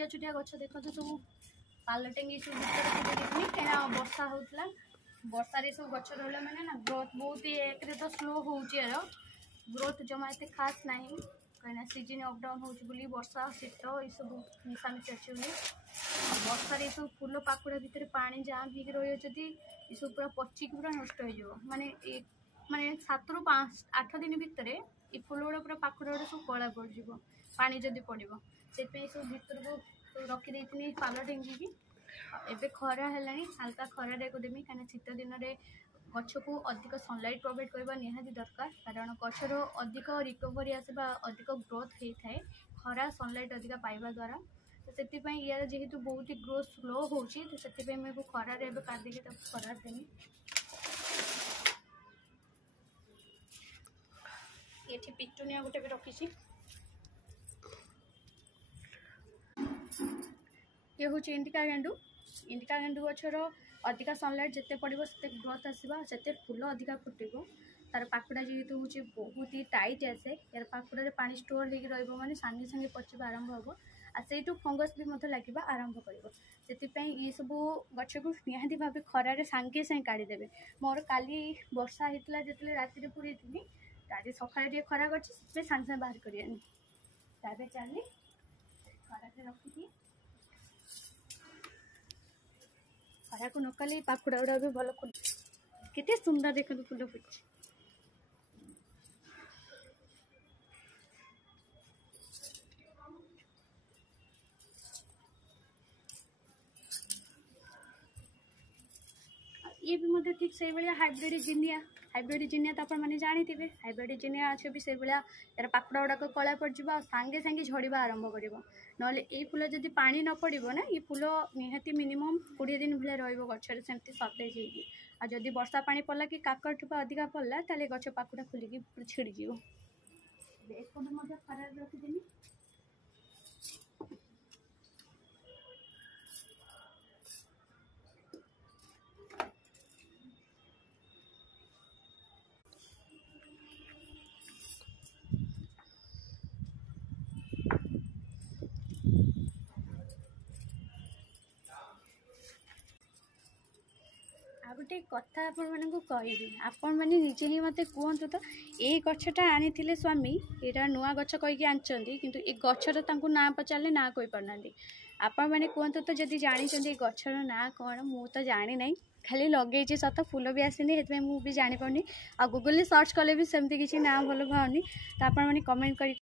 छुटिया छुटिया गछ देखो सब पालटेंगी सब भितर कहीं वर्षा होता वर्षा सब गछ रहा मैंने ना ग्रोथ बहुत ही एक तो स्लो हो ग्रोथ जमा एत खास ना कहीं सीजन अपडाउन हो वर्षा शीत ये सब मिशामिशी अच्छे वर्षार ये सब फूल पाखुड़ा भितर पानी जाम हो रही ये सब पूरा पचिक पूरा नष्ट हो माने माने 7 ରୁ 8 दिन भितर ये फूल गुड़ा पूरा पाखुड़ा गुड़ा सब कला पड़ पानी जदि पड़ो से सब भितर को रखी पाल ढेंगी एबे खरा है हल्का खरा देमी कहीं शीत दिन में गछ को अधिक सनलाइट प्रोवाइड करवा निहाती दरकार कारण गचर अधिक रिकवरी आसवा अधिक ग्रोथ होता है खरा सनलाइट अधिक पाइबा द्वारा तो से यार जेहेतु बहुत ही ग्रोथ स्लो हो तो खरार काटिकी खरार देमी ये पिटुनिया गोटे भी रखी ये हूँ इंडिका गेंडू गचर अधिका सनलाइट जिते पड़ो से ग्रोथ आसवा से फूल अधिका फुटब तार पाखुड़ा जेहेतु हूँ बहुत ही टाइट आसे यार पाखुड़ा पानी स्टोर हो रही सांगे सांगे पचिबा आरंभ हम आ से फंगस भी लगे आरंभ कर ये सब गच को निहाती भाव खरार सांगे सांगे काढ़ीदेवे मोर काली वर्षा होता जो राति पूरी थी आज सकाଳେ खरा कर सांगे सांगे बाहर कर चली खरा रखी खरा को नकले पाखुड़ा गुड़ा भी भल फुल केते सुंदर देखते फुल फुटी ये भी मतलब ठीक से भाया हाइब्रिड जिनिया तो आपने जानी थे हाइब्रिड जिनिया अच्छे भी से भाया यार पाखुड़ा गुड़ाक कला पड़ सांगे सांगे झड़वा आरंभ कर ना ये फूल जब पानी न पड़ो ना ये फूल निहाती मिनिमम 20 दिन भाई रही सेमती सतेज हो जदि वर्षा पानी पड़ला कि काकर ठुपा अधिका पड़ला ताले गछ पाखुड़ा खुलिकी छिड़जी खराब रखीदेमी आ गोटे कथा आपण मैंने निजे ही मत कहतु तो ये गछटा आनी स्वामी यहाँ नुआ गछ कहीकि आनी किंतु ये गछर ना पचारे ना कही पारना आपण मैंने कहतु तो जदि जानी गछर ना कौन मु तो जानी ना खाली लगे सत फूल भी आसनी मुझे भी जापारनी आ गूगल सर्च कले भी सेमती किसी ना भल पाऊनी तो आपण मैंने कमेंट कर